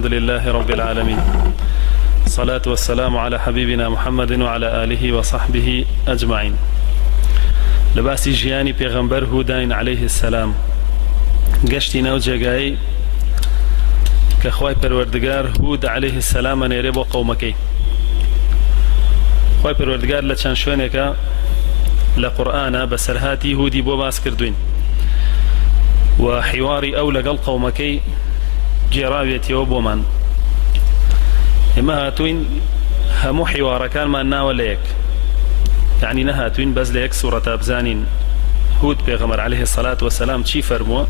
الحمد لله رب العالمين، الصلاة والسلام على حبيبنا محمد وعلى آله وصحبه أجمعين. لباسي جياني پیغمبر هودين عليه السلام قشتي نوجه كخواي پروردگار هود عليه السلام نيري بو قومكي. خواي پروردگار لچان شوينك لقرآن بسرهاتي هودي بو باس كردوين وحواري أو لقل قومكي جراويتي وبومان إما هاتوين همو حوار كان ما ناوى ليك يعني نهاتوين بس ليك سورة أبزانين هود بيغمر عليه الصلاة والسلام چي فرموا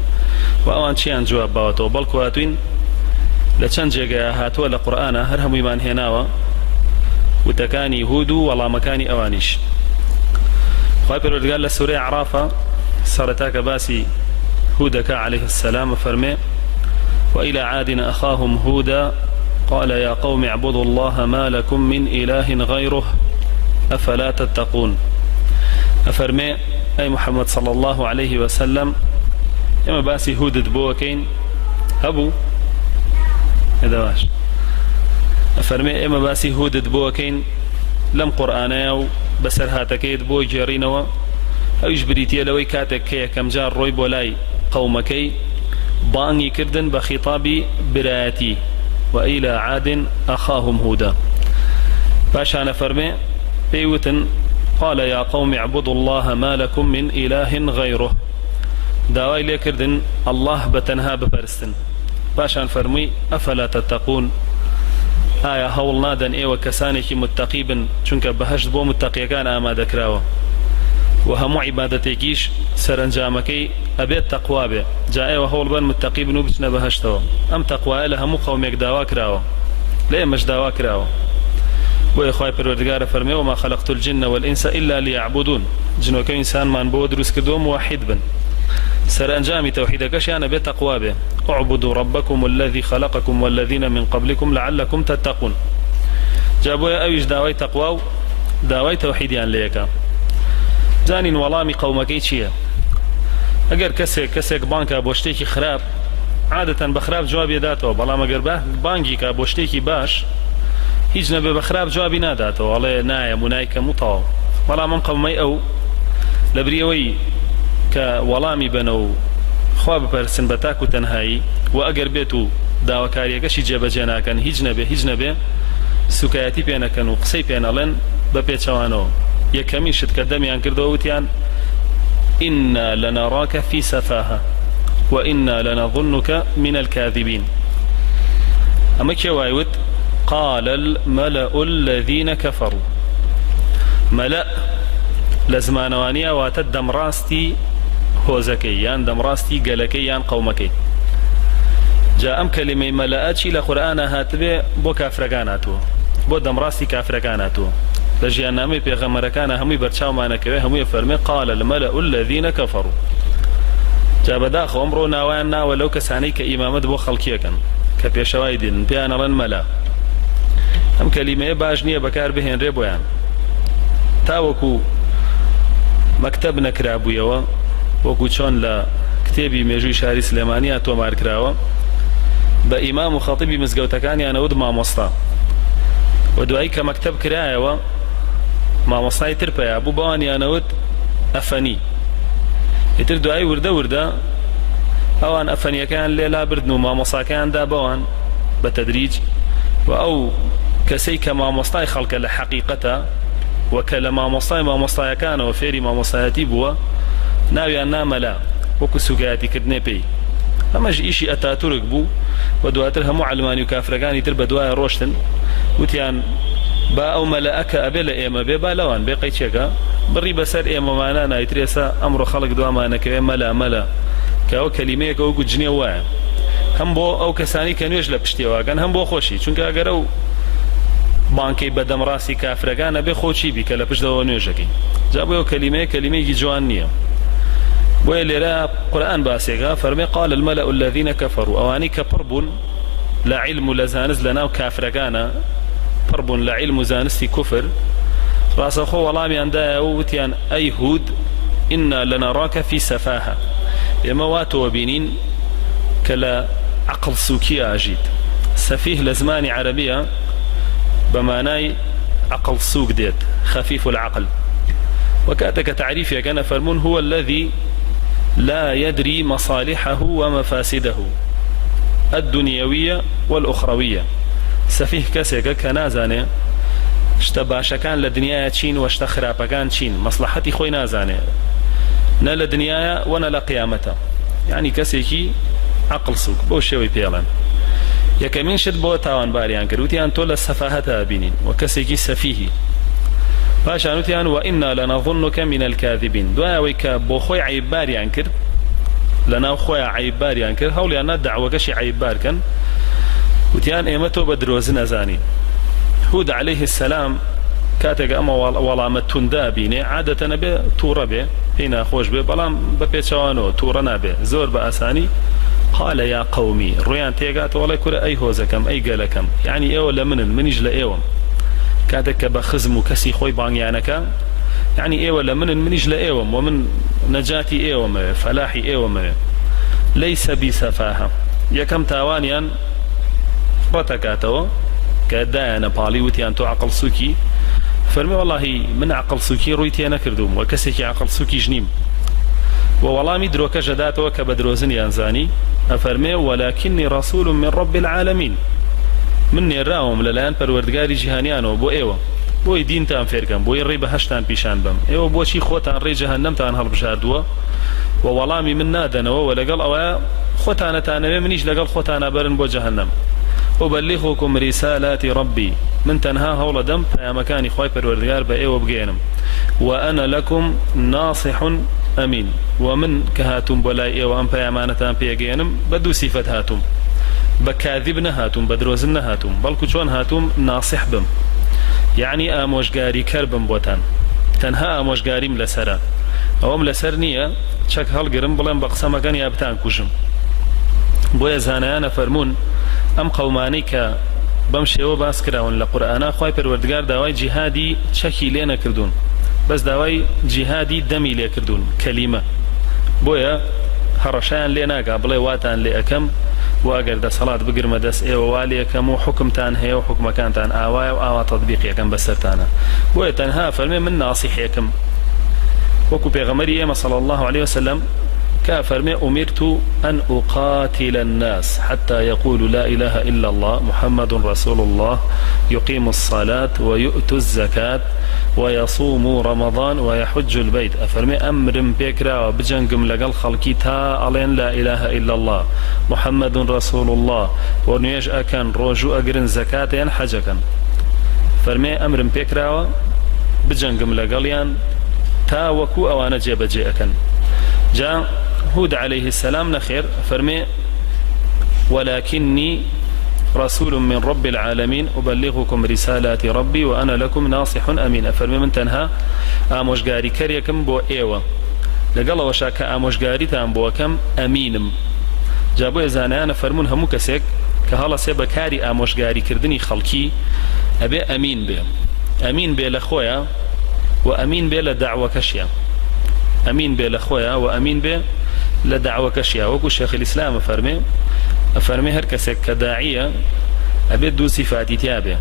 وأوان چي عن جواب باوتو بلكو هاتوين لچن جيغا هاتوا لقرآن هرهم يمان هناوا وتكاني هودو والله مكاني أوانيش. خايبر قال لسورة عرافة سارتاك باسي هودك عليه السلام فرمي وإلى عاد أخاهم هودا قال يا قوم اعبدوا الله ما لكم من إله غيره أفلا تتقون. أفرمي أي محمد صلى الله عليه وسلم إما باسي هود دبوكين هبو هدواش أفرمي إما باسي هود دبوكين لم قرآنيو بسر هاتكي دبو جارينوا أو يجبريتي لوي كاتك كم جار روي بولاي قومكي باني كردن بخطاب براتي وإلى عاد أخاهم هودا باشان فرمي بيوتن قال يا قوم اعبدوا الله ما لكم من إله غيره داوي لكردن الله بتنها ببرستن باشان فرمي أفلا تتقون آية هول نادن إيوة كسانك متقيبا چونك بهشت بو متقيا كان آما دكراوه وهمو عبادتكيش سرنجامكي أبيت تقوى به جاء وهول بان متقي بنو بچنا بهشتوا أم تقوى إلا همو قوميك داوا كراوا ليه مش داوا كراوا وإخوائي پروردگار فرمي وما خلقت الجن والإنس إلا ليعبدون جنوك إنسان من بو دروس كدوم واحد بن سرنجامي توحيدكش يعني أبيت تقوى به اعبدوا ربكم الذي خلقكم والذين من قبلكم لعلكم تتقون. جابوا أويش داوي تقوى داوي توحيديان ليكا زانين وڵامی قومەکەی چییە؟ ئەگەر کەسێک بانکە بۆ شتێکی خراپ عادەتەن بە خراپ جوابی داتەوە، بەڵام ئەگەر بانکی کە بۆ شتێکی باش هیچ نەبێ بە خراپ جوابی ناداتەوە، ئەڵێ نایە مونایکەم و تەواو. بەڵام ئەم قەومەی ئەو لە بریەوەی کە وەڵامی بنە و خوا بپەرسن بە تاک و تەنهایی و ئەگەر بێت و داواکاریەکەشی جێبەجێ ناکەن هیچ نەبێ سوکایەتی پێ نەکەن و قسەی پێ نەڵێن بە پێچەوانەوە. يكمل شد كدمي عن كردوتيان إنا لنراك في سفاهة وإنا لنظنك من الكاذبين. أما كوايوت قال الملأ الذين كفروا ملأ لزمانوانيا واتدم راستي هوزكيان دم راستي قلكيان قومكي جاء أم كلمة ملأتي لقرآن هاتبه بو كافرقاناتو بو دم راستي كافرقاناتو لجيان نامي بيغمر كان همي برشاو معنا كوي همي فرمي قال الملأ الذين كفروا جاب داخ عمرو ناوانا ولو كساني كإمامة بو خلقية كان كبيشوايدين بيانا لن ملا هم كلمة باجنية بكار بهن ريبويان تاوكو مكتب نكرابو يوا وكو چون لكتابي ميجوي شاري سليمانية تو ماركراوا بإمام وخطيبي مزقوتكاني أنا ود ما مصطا ودوائي كمكتب كرايوا ما مصاي تربيا ابو باني انا ود افني يتردو اي ورده اوان افني كان لا بردنو ما مصا كان دابوان بالتدريج او كسيك ما مصاي خلق الحقيقه وكلما مصاي كان وفيري ما مصايتي بوا ناوي انا ملا وكسوغاتي كدني بي اما شيء اتاتورك بو ودواترها معلماني وكافرقاني تربى دواء روشتن وتيان با او ملائكه ابل ايما بي بالوان بي قيچيكا بري بسر ايما معنا نايتريسا امر خلق دوا ما نكوي ملا كاو كلمه كو جني وا هم بو او كساني كانوش لبشتيوا كان هم بو خوشي چونكه اگرو بانكي بدم راسي كافرغان بي خوشي بي كلا بشدو نيوجكي جابو كلمه جوانيه ويلرا قران باسيغا فرمي قال الملأ الذين كفروا اواني كبرب لا علم لزانز لنا وكافرغانا فرب لعلم زانستي كفر راسخو والله عندها وتيان أي هود إنا لنراك في سفاهة يما واتو وبينين كلا عقل سوكي أجيد سفيه لزماني عربية بمعنى عقل سوق ديت خفيف العقل وكاتك تعريفي كان فرمون هو الذي لا يدري مصالحه ومفاسده الدنيوية والأخروية سفيه كسيك كنازاني اشتباش كان لدنيا تشين واشتخراب كان تشين مصلحتي خوي نازاني نا لدنيا ونا لقيامته يعني كسيكي عقل سوق بو شوي بيلان يكمين شد بو تاوان باريان كروتيان تولا السفاهة بينين وكسيكي سفيهي فاشانوتيان وإنا لنظنك من الكاذبين دعا ويكا بو خوي عيب باريان كر لنا خوي عيب باريان كر هولي أنا دعوة كشي عيب بار كان وتيان إيمتو بدروزنا زاني هود عليه السلام كاتك أما ولامتون دابيني عادة نبي تورا بي هنا خوش بي بلام ببيتشوانو تورا نبي زور بأساني قال يا قومي رويان تيغات ولا كرة أي هوزكم أي قالكم يعني إيو منيج لإيوم كاتك بخزم كسي خوي بانيانك يعني إيو منيج لإيوم ومن نجاتي إيوم فلاحي إيوم ليس بسفاهة يكم تاوانيا رتكاتو كدانا باليوتي أنتو عقل سوكي فرمي والله من عقل سوكي رويتي أنا كردوم وكسيكي عقل سوكي جنيم ووالله مدروك جداتو كبدروزن يانزاني أفرمي ولكني رسول من رب العالمين مني الراهم للآن پروردگاری جهانيانو بو ايوه بو دين تان فيركم بو يري بهشتان بيشان بم ايوه بو شي خوتان ري جهنم تان هلبشاردوا ووالله من نادنا ولقل او خوتان تان منيش لقل خوتان برن بو جهنم أبلغكم رسالات ربي من تنها هول دم يا مكاني خوي پروردگار با ايوه بگينم وأنا لكم ناصح أمين ومن كهاتم بلاي ايوه ام پیامانتان پیگينم بدو صفت هاتم بكاذبنا هاتم بدروزنا هاتم بلكو چون هاتم ناصح بم يعني آموشگاري كربم بوتان تنها آموشگاريم لسرا اوم لسر نية چك هلگرم بلن بقسمكان يابتان كوشم بويا زانيانا فرمون ام قوماني كا بمشي وباس كراون لقرآن خواهي پروردگار داواي جهادي چكي لينا كردون بس داواي جهادي دمي لي كردون كلمة بويا هرشان لينا قابلي واتان لأكم واگر د صلاة بقر مدس اي ووالي كم حكمتان هي وحكم كانتان آوايا وآوا تطبيقيا كم بسرتانا بويا تنها فرمي من ناصحيكم وكو بيغمري صلى الله عليه وسلم كافرمي أمرت أن أقاتل الناس حتى يقولوا لا إله إلا الله محمد رسول الله يقيم الصلاة ويؤتوا الزكاة ويصوم رمضان ويحج البيت أفرمي أمر بيكرا وبجنقم لقل خلقي تا ألين لا إله إلا الله محمد رسول الله ونيج أكن روجو أقرن زكاة حجكا فرمي أمر بيكرا بجنقم لقليان تا وكو أوانا جيب جيئكا جاء هود عليه السلام نخير فرمي ولكني رسول من رب العالمين أبلغكم رسالات ربي وأنا لكم ناصح أمين أفرمي من تنها آموشگاري كريكم بو إيوة لقال وشاك آموشگاري تان بو كم أمينم جابوا إزانيان فرمون همو كسيك كهالا سيبا كاري آموشگاري كردني خلقي أبي أمين بي أمين بي لخويا وأمين بي لدعوة كشيا أمين بي لخويا وأمين بي لدعوة كشيا وكو شيخ الإسلام أفرمي هركسك كداعية أبي دو صفاتي تيابي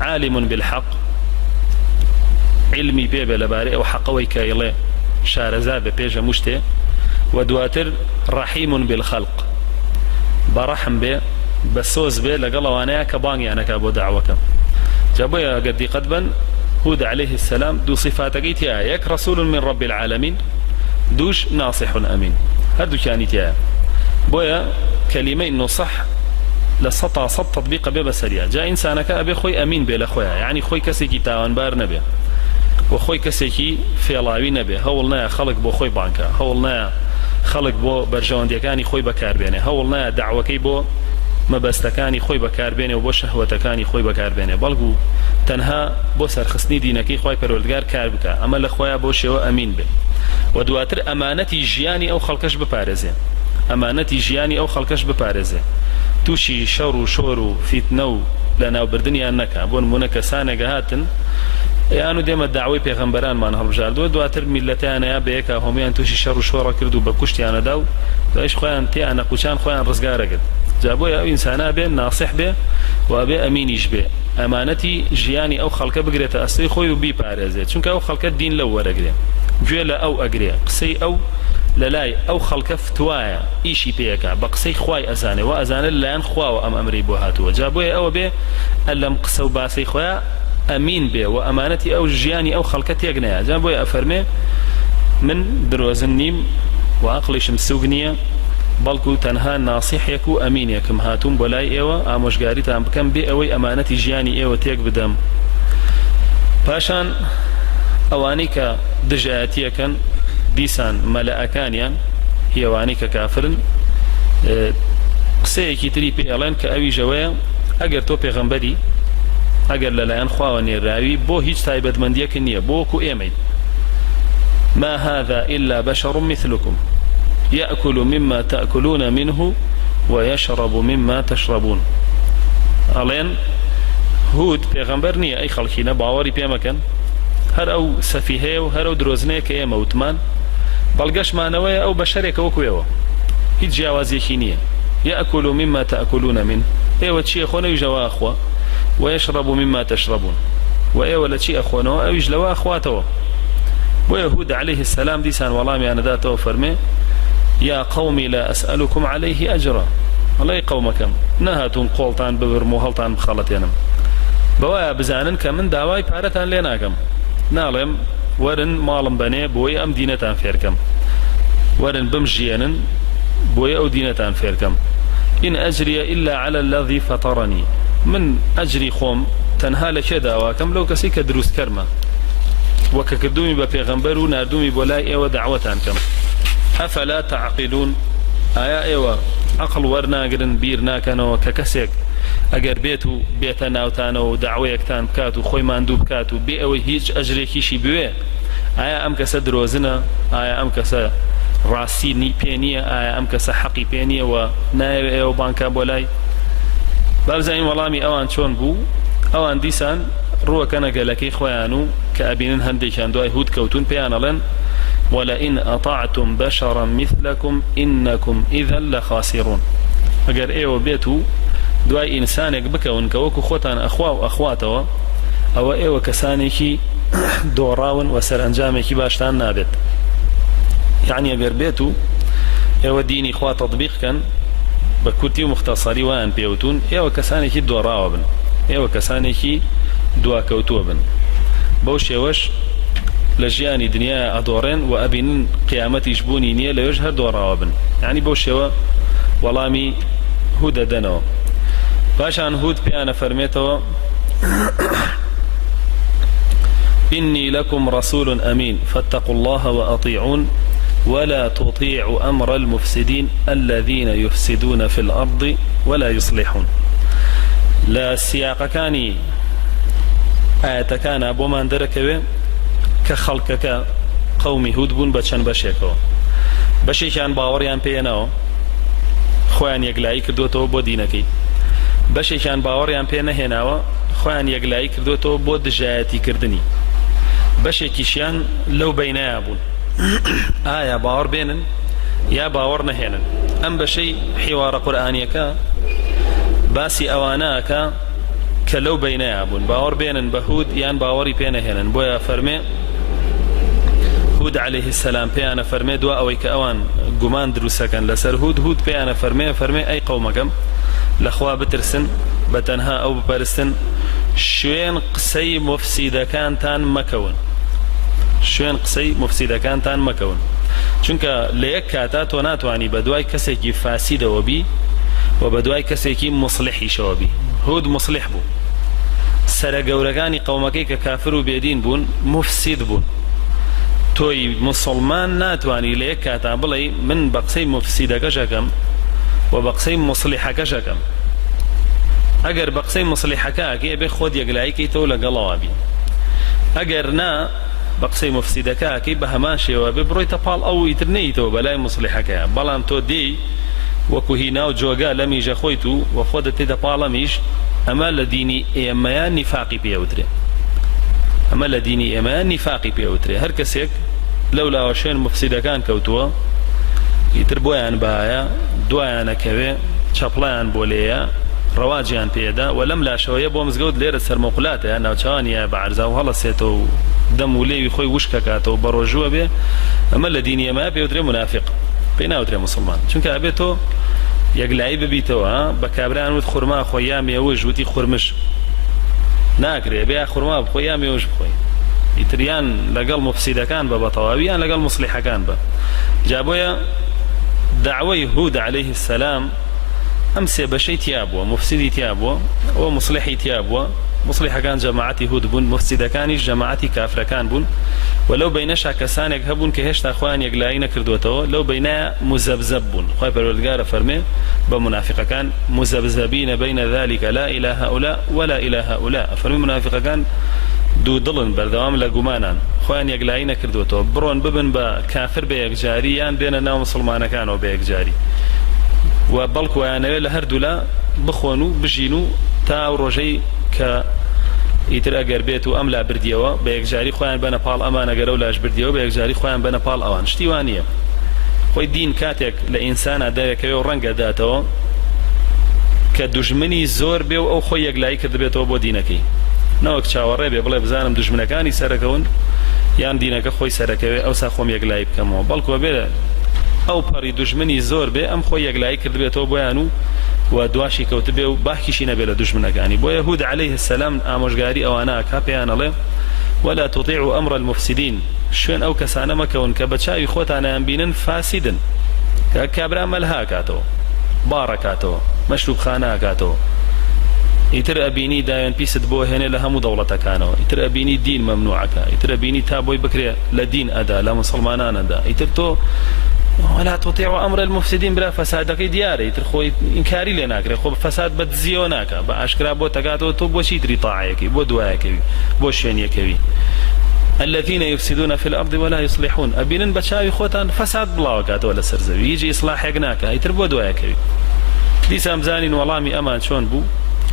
عالم بالحق علمي بي لباري أو حقوي كايلي شارزابي بيجا مشتي ودواتر رحيم بالخلق برحم بي بسوز بي لقلوانيا كباني أنا كابو دعوك جابويا قدي قدبا هود عليه السلام دو صفاتك تيا يك رسول من رب العالمين دوش ناصح أمين هردو كاني تيا بويا كلمين نصح لسطا صد تطبيق بيبا سريع جاء إنسانك أبي خوي أمين بي لخويا يعني خوي كسيكي تاوان بار نبي وخوي كسيكي في الله نبي هولنا خلق بو خوي بانكا هولنا خلق بو برجوان ديكاني خوي بكار بيني هولنا دعوكي بو مبستكاني خوي بكار بيني وبو شهوتكاني خوي بكار بيني بلقو تنها بو سرخصني دينكي خوي پروردگار كار بكا أما لخويا بو شيو أمين بي ودواتر أمانتي جياني أو خلقش بپارزي أمانتي جياني أو خلقش بپارزي توشي شر شور فتنو لنا وبردنيا أنك بون منكسانة هاتن يانو ديما الدعوي پیغمبران ما نهر بجاردو دواتر ملتان يا بيكا هميان توشي شر شورا كردو بكشتي أنا داو دايش خوان تي أنا قوشان خوان رزقارا قد جابوي أو إنسانا بي ناصح بي وأبي أمينيش بي أمانتي جياني أو خلق بقريت أصلي خوي وبي بارزيت شنك أو خلق الدين لو ورقري جويلة أو أقري قسي أو للاي أو خلق فتوايا إيشي بيكا بقسي خواي أزاني وأزاني لان خوا أم أمري بوهاتو جابوي أو بي ألم قسو باسي خويا أمين بي وأمانتي أو جياني أو خلقتي أقنيا جابوي أفرمي من دروز النيم وعقلش مسوقنية بلكو تنها ناصح يكو أمين يكم هاتون بولاي إيوة آموشگاري تام بكم بي أوي أمانتي جياني إيوة تيك بدم باشان أوانيك دجاتي كان ديسان ملائكانيان هي وانيك كافرن قسيكي تري بي إعلان كأوي جوايا أجر تو پیغمبري أجر للايان خواواني الراوي بو هيج تايبت من ديك النية بوكو إيمي ما هذا إلا بشر مثلكم يأكل مما تأكلون منه ويشرب مما تشربون ألين هود پیغمبرني أي خلقنا باوري بيمكن هر أو سفيهه وهر أو دروزنه كأي موتمان بلغش معنوية أو بشرك وكويوه هيج جاوازي خينية يأكل مما تأكلون منه ايوه تشي أخونا يجوا أخوة ويشرب مما تشربون وايوه لتشي أخونا أو يجلوا أخواته ويهود عليه السلام ديسان والله أنا ذاته فرمي يا قومي لا أسألكم عليه أجرا الله قومكم نهاتون قولتان ببرموهلتان بخلطينم بوايا بزانن كمن داواي بارتان ليناكم نالم ورن مالم بني بوي أم دينتان فيركم ورن بمجيانن بوي أو دينتان فيركم إن أجري إلا على الذي فطرني من أجري خوم تنها لك داواكم لو كسيك دروس كرمة وككدومي ببيغمبر وناردومي بولاي ايوه دعوتانكم أفلا تعقلون آيا ايوه عقل ورناقرن بيرناكنو ككسيك اگر بيتو بيتناوتانو دعويكتان بكاتو خوي ماندو بكاتو بي اوي هيج أجري كيشي بيوه آيا أم كسا دروزنا آيا أم كسا راسيني بينية آيا أم كسا حقي بينية ونايو ايوه بانكا بولاي بابزاين والامي اوان چون بو اوان ديسان روى كان قالكي خوانو كأبين هندي كان دواي هود كوتون بيانالن ولئن أطعتم بشرا مثلكم إنكم إذا لخاسرون أجر إيوه بيتو دواي إنسانك بكون كوكو خوتان أخوا وأخواته أو إيوه كسانيكي دوراون وسرانجاميكي باشتان نابت يعني أجر بيتو إيوه ديني خوا تطبيق كان بكوتي مختصري وان بيوتون إيوه كسانيكي دوراون إيوه كسانيكي دوا كوتوبن بوشي وش لجياني دنيا أدورين وأبين قيامتي يجبوني نية ليجهر دوراوبن يعني بوشي ولامي هود دنو باشان هود بيانا فرميتو إني لكم رسول أمين فاتقوا الله وأطيعون ولا تطيعوا أمر المفسدين الذين يفسدون في الأرض ولا يصلحون لا سياق كاني آيات كان أبو ما اندركوه كخلقك قومي هود بون بچن بشيكو بشي كان باوريان بيناو خوان يقلعي كردوتو بو دينكي بشي كان باوريان بينا هناو خوان يقلعي كردوتو بو دجايتي كردني بشي كيشيان لو بينا بون آية باور بينن يا باور نهينن أم بشي حوار قرآنيكا باسي أواناكا كلو بينها بون باور بينن بهود يان باوري بينه هنن بويا فرمي هود عليه السلام بيانا فرمي دوا اويك اوان قمان دروسكن لسر هود بيانا فرمي اي قومكم لخوا بترسن بتنها او ببرسن شوين قسي مفسيدة كانتان مكون شوين قسي مفسيدة كانتان مكون چونك ليك كاتات وناتواني بدواي كسيكي فاسد وبي وبدواي كسيكي مصلحي شوبي هود مصلح بو سرقورقاني قومكي ككافر وبيدين بون مفسد بون توي مسلمان ناتواني ليك كاتابلي من بقسي مفسد كشكم وبقسي مصلح كشكم اگر بقسي مصلح كاكي بخود يقلعي كي تولا قلوابي اگر نا بقسي مفسد كاكي بهماشي وببروي تبال او يترنيتو بلاي مصلح كا بلان تو دي وكهينا وجوغا لم يجا خويتو وخودت تبالميش أما لديني إيمان نفاقي بيوتري أما لديني إيمان نفاقي بيوتري هر كسيك لولا وشين مفسدة كان كوتوا يتربويان بايا دوايانا كوي چپڵیان بۆ لێیە ڕەواجیان پێدا و لەم لاشەوەیە بۆ مزگەوت لێرە سەرمەوقولاتە ناوچوانیە بە عەرزا و هەڵەسێتەوە و دەم و لێوی خۆی وشکەکاتەوە بە ڕۆژووە بێ ئەمە لە دینی ئێمە پێوترێ منافق پێی ناوترێ مسلمان چونکە ئەبێت تۆ یەکلایی ببیتەوە بە کابرایان وت خورما خۆی یا مێوژ وتی خورمش ناکرێ بێ خورما بخۆی یا مێوژ بخۆی ئیتریان لەگەڵ مفسیدەکان بە بەتەواویان لەگەڵ مصلحەکان بە جا بۆیە دعوەی هود عليه السلام ئەم سێ بەشەی تیا بووە مفسیدی تیا بووە ئەوە مصلحی تیا بووە مصلحەکان جەماعەتی هود بوون مفسیدەکانیش جەماعەتی کافرەکان بوون ولو بینەشا کەسانێک هەبوون کە هێشتا خۆیان یەکلایی نەکردوێتەوە لەو بینایە مزەبزەب بوون خۆی پەروەردگارە فەرمێ بە منافقەکان مزەبزەبینە بینە ذلك لا إلى هؤلاء ولا إلى هؤلاء فەرمی منافقەکان دوو دڵن بەردەوام لە گومانان خۆیان یەکلایی نەکردوێتەوە بڕۆن ببن بە کافر بە یەکجاری یان بێنە ناو مسلمانەکانەوە بە یەکجاری و بەڵکویانەوێ لە هەردوو لا بخۆن و بژین و تا ڕۆژەی کە ئیتر ئەگەر بێت و ئەم لا بردیەوە بە یەکجاری خۆیان بەنە پاڵ ئەمانەگەرە و لاش بردیەوە بە یەکجاری خۆیان بەنە پاڵ ئەوان شتی وانە خۆی دین کاتێک لە ئینسانە دەرەکەوێ و ڕەنگە داتەوە کە دوژمنی زۆر بێ و ئەو خۆی یەکلایی کردبێتەوە بۆ دینەکەی نەوەک چاوەڕێ بێ بڵێ بزانم دوژمنەکانی سەرەکەون یان دینەکە خۆی سەرەکەوێ ئەوسا خۆم یەکلایی بکەمەوە بەڵکوە بێ ئەو پەڕی دوژمنی زۆر بێ ئەم خۆی یەکلایی کردبێتەوە بۆیان و دواشی کەوت بێ و باخیشی نەبێ لە دوژمنەکانی بۆیە هود عليه السلام ئامۆژگاری ئەوانە ئەکا پێیان ئەڵێ ولا تطيعوا أمر المفسدين شوێن ئەو کەسانە مەکەون کە بە چاوی خۆتانیان بینن فاسدن کە کابرا مەلها کاتەوە باڕەکاتەوە مەشروب خانەکاتەوە ئیتر ئەبینی دایان پیست بۆ هێنێ لە هەموو دەوڵەتەکانەوە ئیتر ئەبینی دین مەمنوعەکە ئیتر ئەبینی تا بۆی بکرێ لە دین ئەدا لە مسلمانانەدا ئیتر تۆ ولا تطيعوا أمر المفسدين بلا فسادك دياري ترخوي إنكاري لنا كره خو فساد بتزيوناك بأشكرا بو تقاتو تو بو شي تري طاعيك بو دوايك بو شينيك الذين يفسدون في الأرض ولا يصلحون أبينن بشاوي خوتان فساد بلاوكات ولا سرزوي يجي إصلاح يقناك يتر بو دوايك دي سامزانين والله أمان شون بو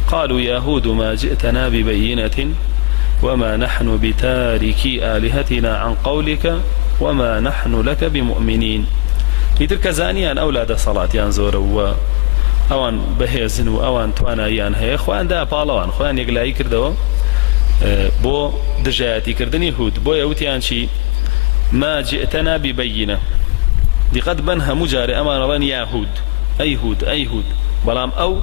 قالوا يا هود ما جئتنا ببينة وما نحن بتاركي آلهتنا عن قولك وما نحن لك بمؤمنين يترك زانيان أولاد صلاة ينزور وأوان بهيزن وأوان توانايان هي خوان دا بالوان خوان يقلاي كردو بو دجاتي كردني هود بو يوتيان شي ما جئتنا ببينة دي قد بنها مجاري أمان الله يا هود أي هود أي هود بلام أو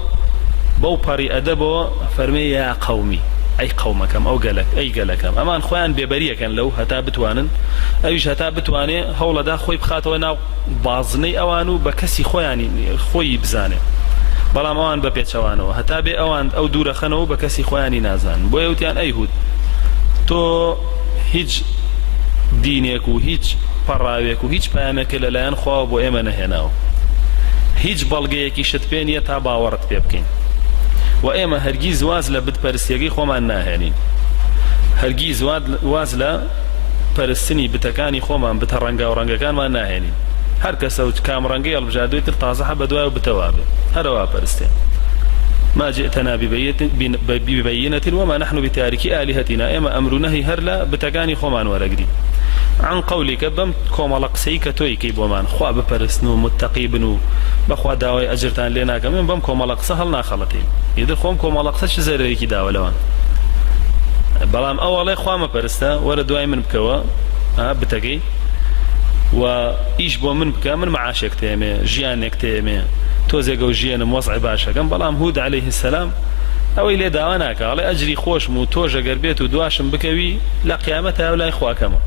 بو باري أدبو فرمي يا قومي أي قومكم أو قالك أي قالكم أمان خوان ببرية كان لو هتا بتوانن أيش هتا بتواني هولا دا خوي بخاتو ناو بازني أوانو بكسي خواني خوي بزانه بلام أوان ببيتشوانو هتا بي أوان أو دورة خنو بكسي خواني نازان بو يوتيان أي هود تو هيج دينيك وهيج براويك وهيج بيامك للايان خواب وإيمان هناو هيج بلغيكي شتبينية تا باورت بيبكين وإما هرگیز واز لە بتپەرستیەکەی خۆمان ناهێنین هەرگیز واز لە پەرستنی بتەکانی خۆمان بتە ڕەنگە و ڕەنگەکانمان ناهێنین هەر کەسە و کام ڕەنگەی هەڵبژاردوویتر تازە بە دوای و بتەوا بێ هەرەوا پەرستێن ما جئتنا ببينة وما نحن بتاركي آلهتنا إما أمر نهي هرلا بتكاني خمان ورقدي عن قولك بم كومالق سيك تويكي بومان خوا بپرسنو متقي بنو بخوا داوي أجرتان لنا كمين بم كومالق سهلنا خلطين يدر خوم كومالق سش زريكي داوي لوان بلام أولي خوا ما پرستا وردواي من بكوا بتقي وإيش بو من بكا من معاشك تيمي جيانك تيمي توزيق وجيان موصع باشا كم بلام هود عليه السلام او إلي داواناك على أجري خوش مو توجه قربيت ودواشم بكوي لا قيامتها ولا إخواكما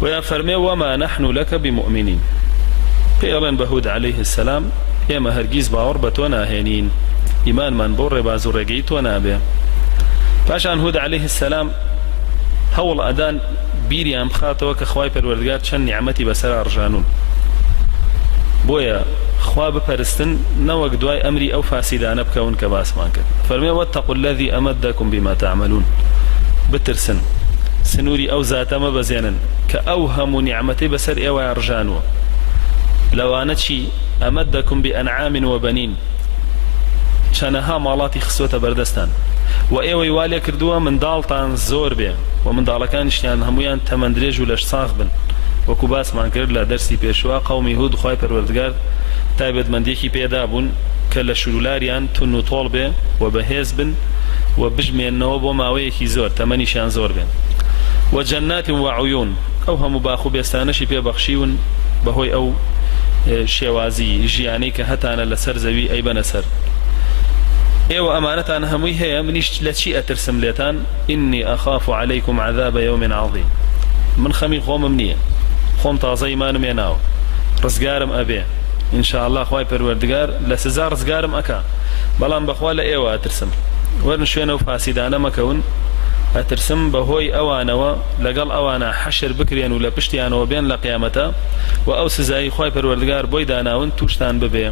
ويا فرمي وما نحن لك بمؤمنين بيرن بهود عليه السلام يما هرگيز باور بتونا هينين إيمان من بور بازو رقيت ونابه فاشان هود عليه السلام هول أدان بيري أم خاطوا كخواي پروردگار چن نعمتي بسر أرجانون بويا خوا بپرستن نوك دواي أمري أو فاسدان بكون كباس مانك فرمي واتقوا الذي أمدكم بما تعملون بترسن سنوري أو ذاتما بزينا كأوهم نعمتي بسر إيوا أرجانوا لو أنتشي أمدكم بأنعام وبنين شانها مالاتي خسوة بردستان وإيوا يوالي كردوا من دالتان زور بيه ومن دالكان اشتيان همويان تمندريج ولش صاغ بن وكباس مان كرد لا درسي بيشوا قومي هود خواي پروردگار تایبەتمەندیەکی پێدا بوون کە لە شولولاریان تون و تۆڵ بێ و بەهێز بن و بژمێننەوە بۆ ماوەیەکی زۆر تەمەنیشیان زۆر بێن و جەنات و عیون ئەو هەموو باخ و بێستانەشی پێبەخشیون بەهۆی ئەو شێوازی ژیانەی کە هەتانە لەسەر زەوی ئەی بەنە سەر ئێوە ئەمانەتان هەمووی هەیە منیش لە چی ئەترسم لێتان ئینی ئەخاف عەلەیکم عەذاب یەومین عەظیم من خەمی خۆمم نییە خۆم تازە ئیمانم هێناوە ڕزگارم ئەبێ ئینشاءالله خوای پەروەردگار لە سزا ڕزگارم ئەکا بەڵام بەخوا لە ئێوە ئەترسم وەرن شوێنە و فاسیدانە مەکەون ئەترسم بەهۆی ئەوانەوە لەگەڵ ئەوانە حەشر بکرێن و لە پشتیانەوە بێن لە قیامەتە و ئەو سزایی خوای پەروەردگار بۆی داناون توشتان ببێ